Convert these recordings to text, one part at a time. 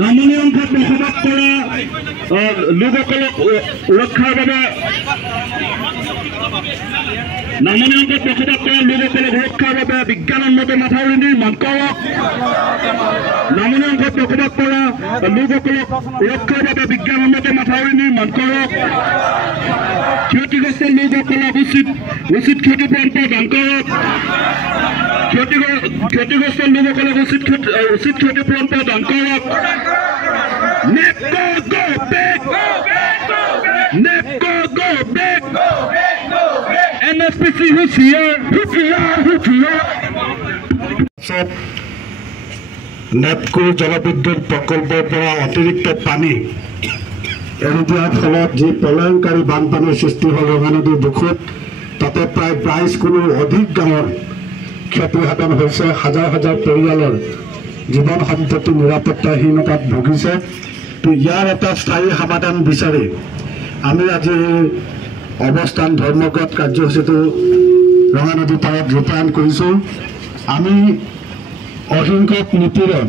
নামনি অংশত বসবাস কৰা লোকসকলক ৰক্ষাৰ বাবে বিজ্ঞানসন্মত মাথাউৰি নিৰ্মাণ কৰক। নামনি অংশত বসবাস কৰা লোকসকলক ৰক্ষাৰ বাবে বিজ্ঞানসন্মত মাথাউৰি নিৰ্মাণ কৰক। ক্ষতিগ্ৰস্ত লোকসকলক উচিত ক্ষতিপূৰণ প্ৰদান কৰক। ক্ষতিগ্ৰস্ত লোকসকলক উচিত ক্ষতিপূৰণ প্ৰদান কৰক। NEPCO go back! NEPCO go back! NSPC who's here? NEPCO জলবিদ্যুৎ প্ৰকল্পৰ পৰা অতিৰিক্ত পানী এৰি দিয়াৰ ফলত যি প্ৰলয়ংকাৰী বানপানীৰ সৃষ্টি হ'ল ৰঙা নদীৰ বুকুত, তাতে প্ৰায় 22গুণৰো অধিক গাঁৱৰ ক্ষতিসাধন হৈছে। হাজাৰ হাজাৰ পৰিয়ালৰ জীৱন সম্পত্তি নিৰাপত্তাহীনতাত ভুগিছে। তো ইয়াৰ এটা স্থায়ী সমাধান বিচাৰি আমি আজি অৱস্থান ধৰ্মঘট কাৰ্যসূচীটো ৰঙা নদী পাৰত ৰূপায়ণ কৰিছোঁ। আমি অহিংসক নীতিৰে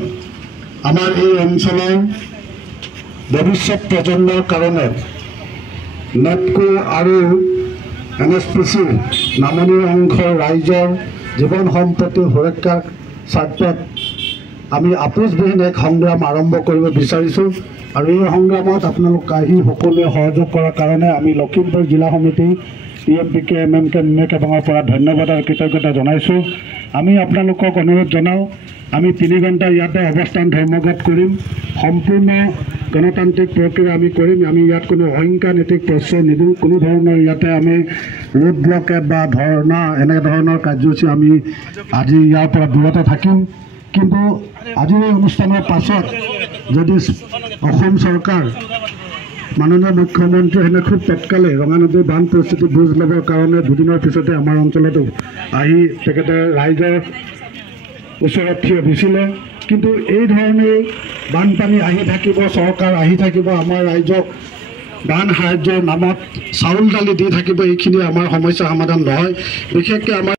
আমাৰ এই অঞ্চলৰ ভৱিষ্যত প্ৰজন্মৰ কাৰণে NEPCO আৰু NSPC নামনিৰ অংশৰ ৰাইজৰ জীৱন সম্পত্তি সুৰক্ষাৰ স্বাৰ্থত আমি আপোচবিহীন এক সংগ্ৰাম আৰম্ভ কৰিব বিচাৰিছোঁ। আৰু এই সংগ্ৰামত আপোনালোক আহি সকলোৱে সহযোগ কৰাৰ কাৰণে আমি লখিমপুৰ জিলা সমিতি PMPK MMK নিমেকেবাঙৰ পৰা ধন্যবাদ আৰু কৃতজ্ঞতা জনাইছোঁ। আমি আপোনালোকক অনুৰোধ জনাওঁ, আমি 3 ঘণ্টা ইয়াতে অৱস্থান ধৰ্মঘট কৰিম। সম্পূৰ্ণ গণতান্ত্ৰিক প্ৰক্ৰিয়া আমি কৰিম। আমি ইয়াত কোনো অহিংসা নীতিক প্ৰশ্ৰয় নিদিওঁ। কোনো ধৰণৰ ইয়াতে আমি ৰোড ব্লকেট বা ধৰ্ণা এনে ধৰণৰ কাৰ্যসূচী আমি আজি ইয়াৰ পৰা দূৰতে থাকিম। কিন্তু আজিৰ এই অনুষ্ঠানৰ পাছত যদি অসম চৰকাৰ মাননীয় মুখ্যমন্ত্ৰী হেনে খুব তৎকালে ৰঙা নদীৰ বান পৰিস্থিতি বুজ ল'বৰ কাৰণে দুদিনৰ পিছতে আমাৰ অঞ্চলত আহি তেখেতে ৰাইজৰ ওচৰত থিয় দিছিলে। কিন্তু এই ধৰণে বানপানী আহি থাকিব, চৰকাৰ আহি থাকিব, আমাৰ ৰাইজক বান সাহায্যৰ নামত চাউল দালি দি থাকিব, এইখিনি আমাৰ সমস্যা সমাধান নহয়। বিশেষকৈ আমাৰ